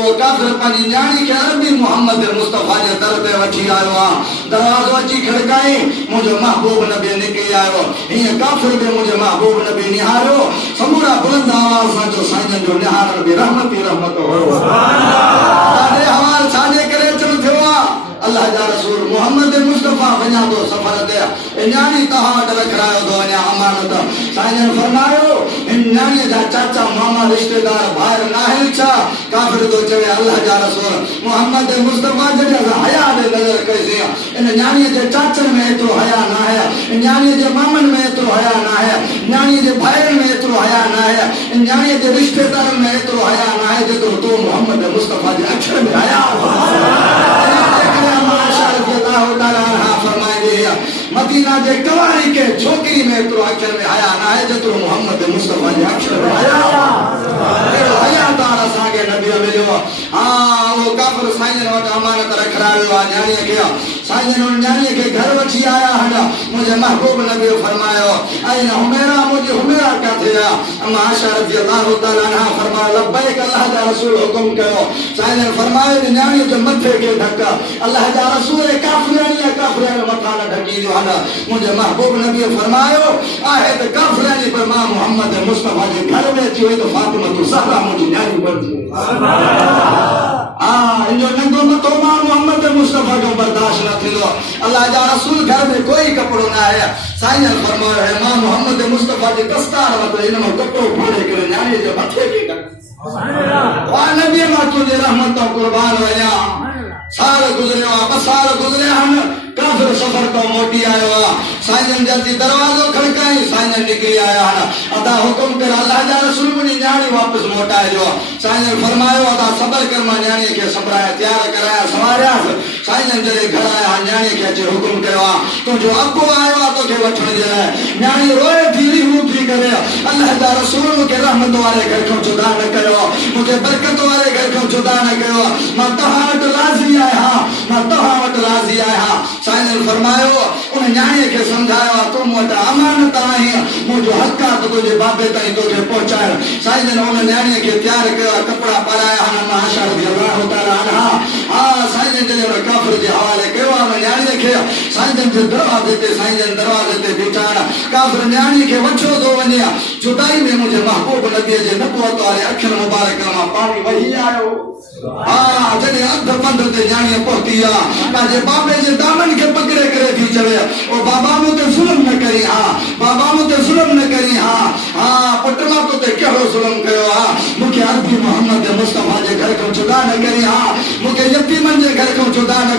वो काफिर पंहिंजी न्याणी खे अरबी मोहम्मद मुस्तफ़ा जे दर ते वठी आयो आहे। दरवाज़ो अची खड़काई, मुंहिंजो महबूब नबी निकिरी आयो। हीअं काफिर बि मुंहिंजे महबूब नबी निहारियो, समूरा बुलंद आवाज़ सां जो साईं जो निहारण बि रहमत ई रहमत हुयो। ॾाढे हवाल छाजे करे अचण थियो आहे? अल्लाह जा रसूल मोहम्मद मुस्तफ़ा वञा थो सफ़र ते, न्याणी तव्हां वटि रखरायो थो वञा अमानत। साईं जन फरमायो, हिन न्याणीअ जा चाचा मामा रिश्तेदार ॿाहिरि न आहिनि छा? काफ़िर थो चवे अल्लाह जा रसूल मोहम्मद मुस्तफ़ा जॾहिं असां हया ॾे नज़र कईसीं, इन न्याणीअ जे चाचनि में एतिरो हया न आहे, न्याणीअ जे मामनि में एतिरो हया न आहे, न्याणीअ जे भाइरनि में एतिरो हया न आहे, न्याणीअ जे रिश्तेदारनि में एतिरो हया न आहे जेतिरो तो मोहम्मद मुस्तफ़ा जे अखर में हया। मदीना जे कवारी के छोकरी में एतिरो अखर में हया न आहे जेतिरो मोहम्मद मुस्तफ़ा जे अखर में हया। हयादार असांखे नबी मिलियो। हाँ, वो काफ़िर साईं जन वटि अमानत रखरायो आहे न्याणीअ खे। साईं जन न्याणीअ खे घर वठी आया आहिनि। मुंहिंजे महबूब नबी फरमायो, ऐं हुमैरा, मुंहिंजी हुमैरा किथे आहे? अम्मा आयशा रज़ी अल्लाहु तआला अन्हा फरमायो, लब्बैक अल्लाह जा रसूल हुकुम कयो। साईं जन फरमायो, न्याणीअ जे मथे खे ढक। अल्लाह जा रसूल काफ़िरानी मथा न ढकी ॾियो। मुंहिंजे महबूब नबी फरमायो, आहे त काफ़िरानी पर मां मोहम्मद मुस्तफ़ा जे घर में अची वई त फातिमा तू ज़हरा मुंहिंजी न्याणी बणिजी। इनजो नंढो मथो मां मोहम्मद मुस्तफ़ा जो बर्दाश्त न थींदो। अल्लाह जा रसूल घर में कोई कपिड़ो न आहे। साईं जन फरमायो, है मां मोहम्मद मुस्तफ़ा जे दस्तार वटि इन मां कपिड़ो फाड़े करे न्याणीअ जे मथे खे ढक। वाह नबी, मां तुंहिंजे रहमत क़ुर्बान वञा। साल गुज़रियो आहे, 2 साल गुज़रिया आहिनि, काफ़िर सफ़र तो मोटी आयो आहे। साईं जन जल्दी दरवाज़ो खड़काई, साईं जन निकिरी आया आहिनि। अदा हुकुम कर अल्लाह जा रसूल मुंहिंजी न्याणी वापसि मोटाइजो। साईं जन फरमायो, अदा सबर कर, मां न्याणीअ खे संभराए तयार कराया संवारियासि। साईं जन जॾहिं घर आया, न्याणीअ खे अची हुकुम कयो आहे, तुंहिंजो अबू आयो आहे तोखे वठण जे लाइ। न्याणी रोए थी थी करे, अल्लाह जा रसूल मूंखे रहमत वारे घर खां जुदा न कयो, मूंखे बरकत वारे घर खां जुदा न कयो। मां तव्हां वटि राज़ी आहियां, मां तव्हां वटि राज़ी आहियां। साईं जन फरमायो, उन न्याणीअ खे सम्झायो आहे, तूं मूं वटि अमानत आहीं, मुंहिंजो हक़ आहे त तुंहिंजे बाबे ताईं तोखे पहुचाइण। साईं जन उन न्याणीअ खे तयार कयो, कपिड़ा पाराया आहिनि। आयशा रज़ी अल्लाहु तआला अन्हा, साईं जन जॾहिं उन काफ़िर जे हवाले कयो आहे उन न्याणीअ खे, साईं जन जे दरवाज़े ते, साईं जन दरवाज़े ते बीठा आहिनि। काफ़िर न्याणीअ खे वठो थो वञे, जुदाई में मुंहिंजे महबूब नबीअ जे नबुवत वारे अखर मुबारक मां पाणी वही आयो। जॾहिं अध पंध ते न्याणीअ पहुती आहे, पंहिंजे बाबे जे दामन खे पकड़े करे थी चवे, ओ बाबा मूं ते ज़ुल्म न करी। बाबा मूं ते ज़ुल्म न करी। पुट मां तो ते कहिड़ो ज़ुल्म कयो आहे? मूंखे अरबी मोहम्मद मुस्तफ़ा जे घर खां जुदा न करी। मूंखे यतीमनि जे घर खां जुदा न करी।